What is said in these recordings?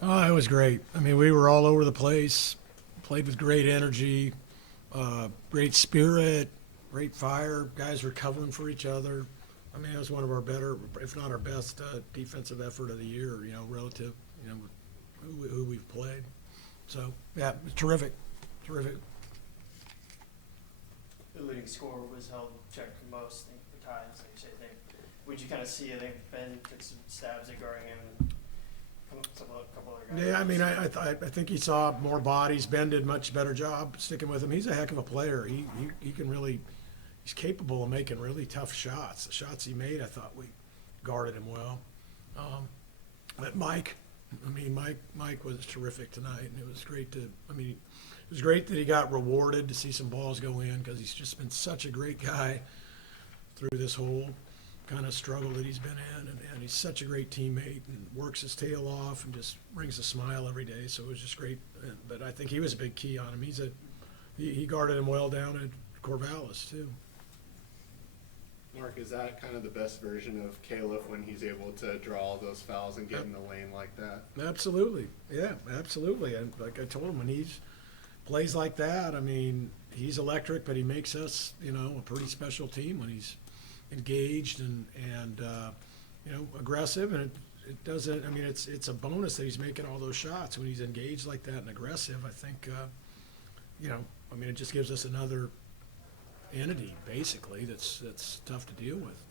Oh, it was great. I mean, we were all over the place, played with great energy, great spirit, great fire. Guys were covering for each other. I mean, it was one of our better, if not our best, defensive effort of the year. Relative, who we've played. So yeah, it was terrific, terrific. The leading scorer was held checked most, I think, for times, like you say. Would you kind of see, I think, Ben took some stabs at guarding him and a couple other guys? Yeah, I mean, I think he saw more bodies. Ben did much better job sticking with him. He's a heck of a player. He can really, he's capable of making really tough shots. The shots he made, I thought we guarded him well. But Mike was terrific tonight, and it was great to. I mean, it was great that he got rewarded to see some balls go in because he's just been such a great guy through this whole kind of struggle that he's been in, and he's such a great teammate and works his tail off and just brings a smile every day. So it was just great. But I think he was a big key on him. He guarded him well down at Corvallis too. Mark, is that kind of the best version of Caleb when he's able to draw all those fouls and get in the lane like that? Absolutely, yeah, absolutely. And like I told him, when he's plays like that, I mean, he's electric, but he makes us, a pretty special team when he's engaged and aggressive. And it doesn't. I mean, it's a bonus that he's making all those shots when he's engaged like that and aggressive. I think, I mean, it just gives us another entity basically that's tough to deal with.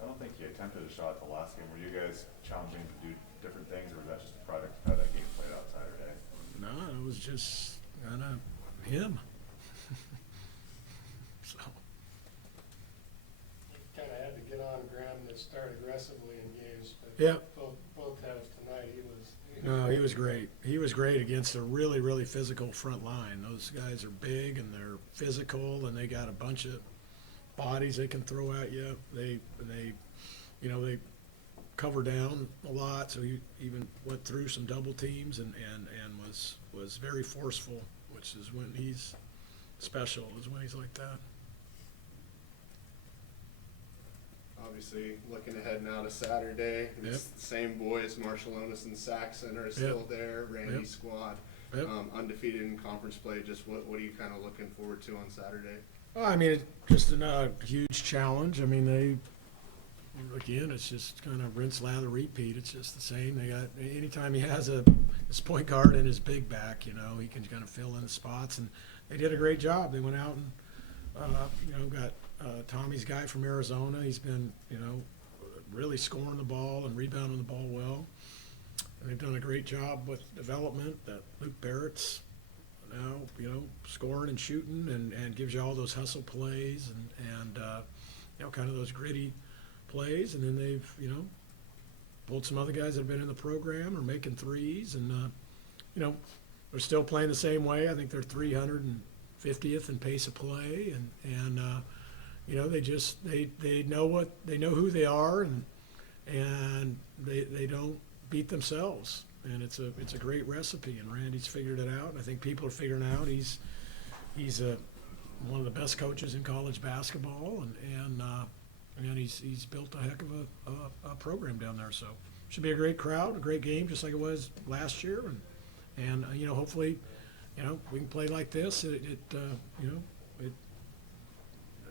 I don't think you attempted a shot the last game. Were you guys challenging to do different things, or was that just a product of how that game played out Saturday? No, it was just kind of him. So. Kind of had to get on Graham to start aggressively in games, but Yeah. both times tonight he was. No, he was great. He was great against a really, really physical front line. Those guys are big and they're physical, and they got a bunch of bodies they can throw at you. They cover down a lot, so he even went through some double teams and was very forceful, which is when he's special, is when he's like that. Obviously, looking ahead now to Saturday, it's the same boys, Marshallonis and Saxon are still there, Randy's squad, undefeated in conference play. Just what are you kind of looking forward to on Saturday? Well, I mean, it's just a huge challenge. I mean, it's just kind of rinse, lather, repeat. It's just the same. They got, anytime he has his point guard and his big back, he can kind of fill in the spots, and they did a great job. They went out and, got Tommy's guy from Arizona. He's been, really scoring the ball and rebounding the ball well. And they've done a great job with development. That Luke Barrett's now, scoring and shooting and gives you all those hustle plays and kind of those gritty plays. And then they've, pulled some other guys that have been in the program or making threes. And, they're still playing the same way. I think they're 350th in pace of play. And they know who they are, and they don't beat themselves, and it's a great recipe, and Randy's figured it out, and I think people are figuring out he's one of the best coaches in college basketball, and he's built a heck of a program down there. So should be a great crowd, a great game, just like it was last year, and hopefully we can play like this. It'd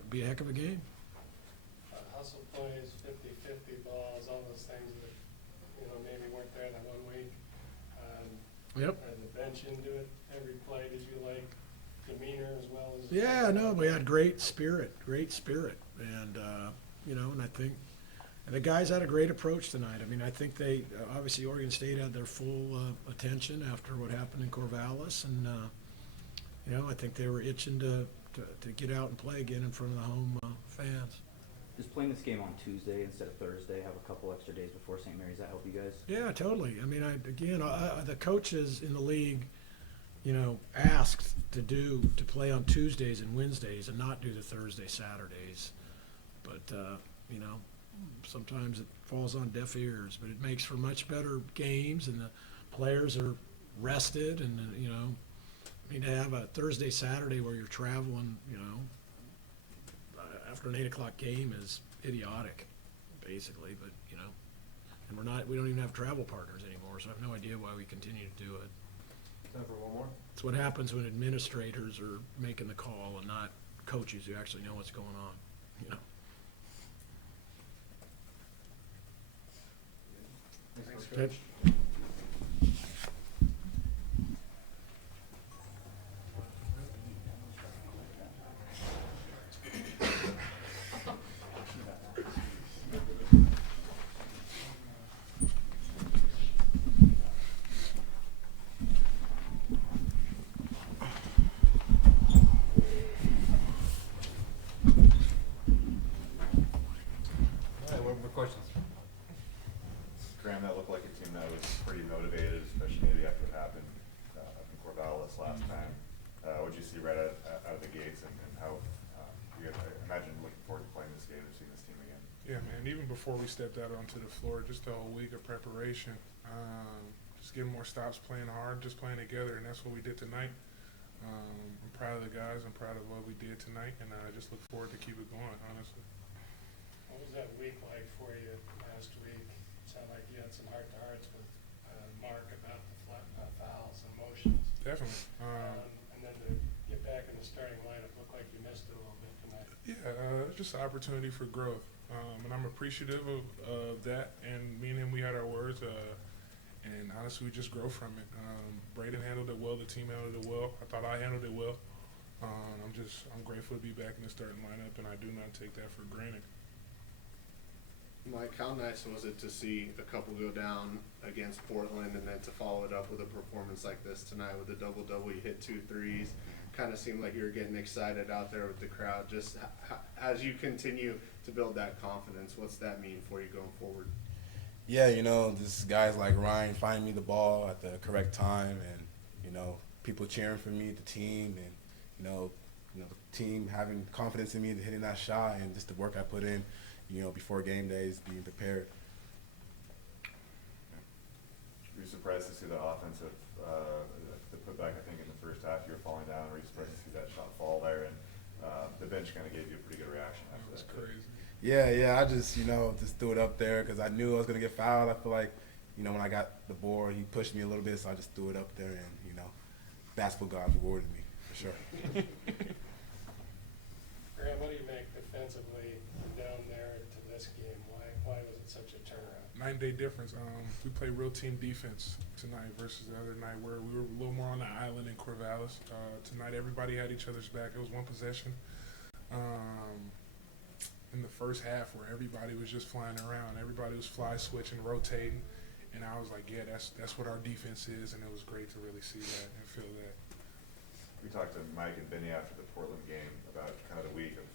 be a heck of a game. Hustle plays, 50-50 balls, all those things that, maybe weren't there that 1 week. Yep. Or the bench into it every play. Did you like demeanor as well as? Yeah, no, we had great spirit, and and I think the guys had a great approach tonight. I mean, I think they obviously Oregon State had their full attention after what happened in Corvallis, and I think they were itching to get out and play again in front of the home fans. Does playing this game on Tuesday instead of Thursday have a couple extra days before St. Mary's? That help you guys? Yeah, totally. I mean, the coaches in the league, asked to play on Tuesdays and Wednesdays and not do the Thursday, Saturdays. But, sometimes it falls on deaf ears. But it makes for much better games, and the players are rested, and, I mean, to have a Thursday, Saturday where you're traveling, after an 8 o'clock game is idiotic, basically. But and we don't even have travel partners anymore, So I have no idea why we continue to do it. Time for one more? It's what happens when administrators are making the call and not coaches who actually know what's going on, you know. Thanks, Okay. Coach. All right, what more questions? Graham, that looked like a team that was pretty motivated, especially maybe after what happened up in Corvallis last time. What'd you see right out of the gates, and how you guys, I imagine, looking forward to playing this game and seeing this team again? Yeah, man, even before we stepped out onto the floor, just a whole week of preparation, just getting more stops, playing hard, just playing together, and that's what we did tonight. I'm proud of the guys. I'm proud of what we did tonight, and I just look forward to keep it going, honestly. What was that week like for you last week? Sounded like you had some heart-to-hearts with Mark about the fouls and motions. Definitely. And then to get back in the starting lineup, looked like you missed it a little bit tonight. Yeah, it's just an opportunity for growth, and I'm appreciative of that. And me and him, we had our words, and honestly, we just grow from it. Braden handled it well. The team handled it well. I thought I handled it well. I'm grateful to be back in the starting lineup, and I do not take that for granted. Mike, how nice was it to see a couple go down against Portland and then to follow it up with a performance like this tonight with a double-double? You hit 2 threes. Kind of seemed like you were getting excited out there with the crowd. Just as you continue to build that confidence, what's that mean for you going forward? Yeah, you know, this guys like Ryan finding me the ball at the correct time, and you know, people cheering for me, the team, and you know, the team having confidence in me, hitting that shot, and just the work I put in, you know, before game days, being prepared. Were you surprised to see the offensive, the putback, I think, in the first half, you were falling down? Were you surprised to see that shot fall there? And the bench kind of gave you a pretty good reaction after That's that. crazy. Yeah, I just, you know, just threw it up there because I knew I was going to get fouled. I feel like, you know, when I got the board, he pushed me a little bit, so I just threw it up there, and, you know, basketball God rewarded me, for sure. Graham, what do you make defensively from down there to this game? Why was it such a turnaround? 9-day difference. We played real team defense tonight versus the other night where we were a little more on the island in Corvallis. Tonight, everybody had each other's back. It was one possession in the first half where everybody was just flying around. Everybody was fly switching, rotating, and I was like, yeah, that's what our defense is, and it was great to really see that and feel that. We talked to Mike and Benny after the Portland game about kind of the week of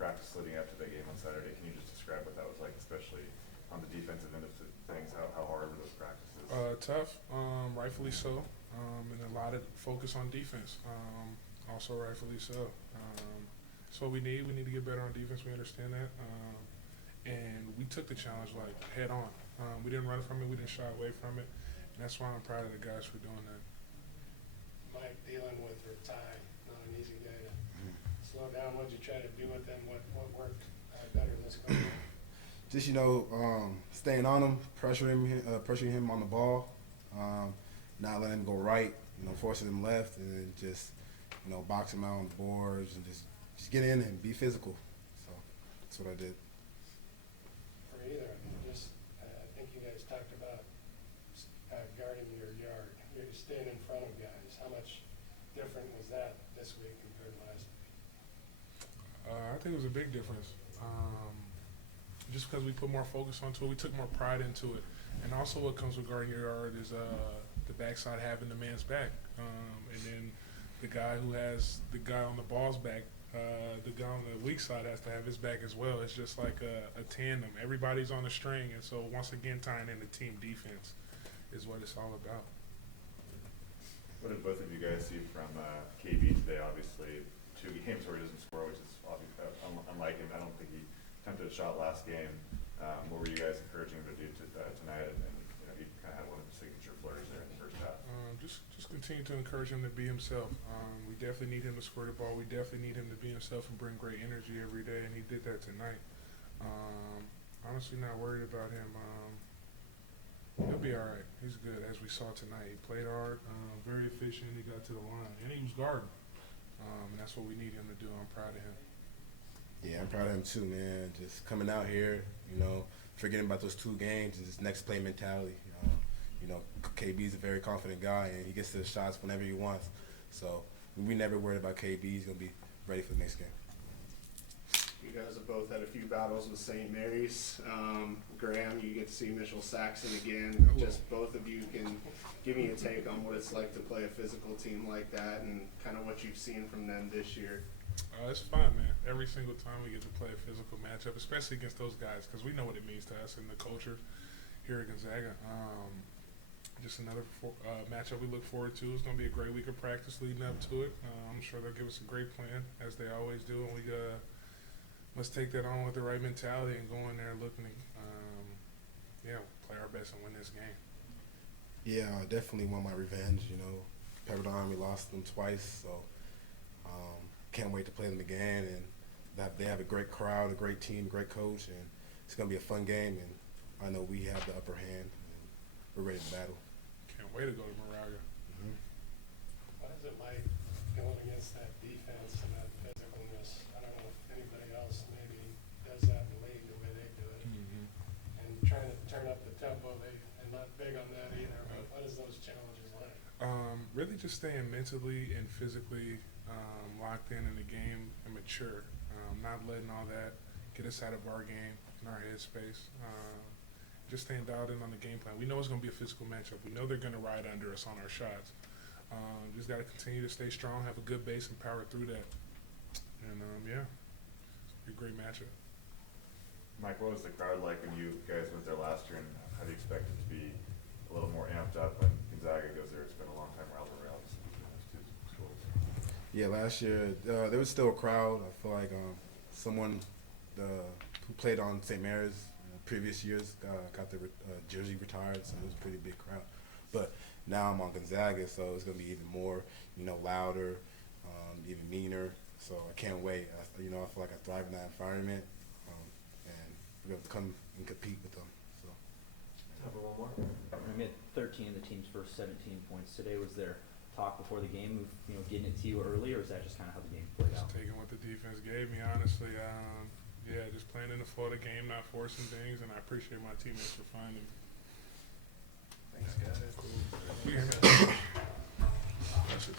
practice leading up to that game on Saturday. Can you just describe what that was like, especially on the defensive end of things? How hard were those practices? Tough, rightfully so, and a lot of focus on defense, also rightfully so. That's what we need. We need to get better on defense. We understand that, and we took the challenge like head on. We didn't run from it. We didn't shy away from it, and that's why I'm proud of the guys for doing that. Mike, dealing with Ty, not an easy guy to slow down. What'd you try to do with him? What worked better this go around? Just, you know, staying on him, pressuring him on the ball, not letting him go right, you know, forcing him left, and then just, you know, box him out on the boards and just get in and be physical. So that's what I did. For either of you, I think you guys talked about guarding your yard. You're staying in front of guys. How much different was that this week compared to last week? I think it was a big difference. Just because we put more focus onto it, we took more pride into it. And also what comes with guarding your yard is the backside having the man's back. And then the guy on the ball's back, the guy on the weak side has to have his back as well. It's just like a tandem. Everybody's on a string. And so once again, tying in the team defense is what it's all about. What did both of you guys see from KB today? Obviously, 2 games where he doesn't score, which is obviously unlike him. I don't think he attempted a shot last game. What were you guys encouraging him to do tonight? And you know, he kind of had one of the signature flurries there in the first half. Just continue to encourage him to be himself. We definitely need him to score the ball. We definitely need him to be himself and bring great energy every day, and he did that tonight. Honestly, not worried about him. He'll be all right. He's good, as we saw tonight. He played hard, very efficient. He got to the line, and he was guarding. And that's what we need him to do. I'm proud of him. Yeah, I'm proud of him too, man. Just coming out here, you know, forgetting about those 2 games and just next play mentality. You know, KB's a very confident guy, and he gets to the shots whenever he wants. So we never worried about KB. He's gonna be ready for the next game. You guys have both had a few battles with St. Mary's. Graham, you get to see Mitchell Saxon again. Just both of you can give me a take on what it's like to play a physical team like that and kind of what you've seen from them this year. It's fun, man. Every single time we get to play a physical matchup, especially against those guys, because we know what it means to us and the culture here at Gonzaga. Just another matchup we look forward to. It's going to be a great week of practice leading up to it. I'm sure they'll give us a great plan, as they always do, and we must take that on with the right mentality and go in there looking to, play our best and win this game. Yeah, I definitely want my revenge. You know, Pepperdine, we lost them twice, so can't wait to play them again. And they have a great crowd, a great team, great coach, and it's going to be a fun game. And I know we have the upper hand, and we're ready to battle. Can't wait to go to Moraga. What is it like going against that defense and that physicalness? I don't know if anybody else maybe does that in the league the way they do it. And trying to turn up the tempo, they're not big on that either. But what is those challenges like? Really just staying mentally and physically locked in the game and mature. Not letting all that get us out of our game and our headspace. Just staying dialed in on the game plan. We know it's going to be a physical matchup. We know they're going to ride under us on our shots. Just got to continue to stay strong, have a good base, and power through that. And, it's a great matchup. Mike, what was the crowd like when you guys went there last year, and how do you expect it to be a little more amped up when Gonzaga goes there? It's been a long time rivalry, obviously, between those two schools. Yeah, last year there was still a crowd. I feel like someone who played on St. Mary's previous years got their jersey retired, so it was a pretty big crowd. But now I'm on Gonzaga, so it's going to be even more, louder, even meaner. So I can't wait. I feel like I thrive in that environment, and we're going to come and compete with them. So. Time for one more. We had 13 of the team's first 17 points today. Was there talk before the game of getting it to you early, or is that just kind of how the game played out? Just taking what the defense gave me, honestly. Just playing in the Florida game, not forcing things, and I appreciate my teammates for finding me. Thanks, guys. Cool. Yeah, man. That's it.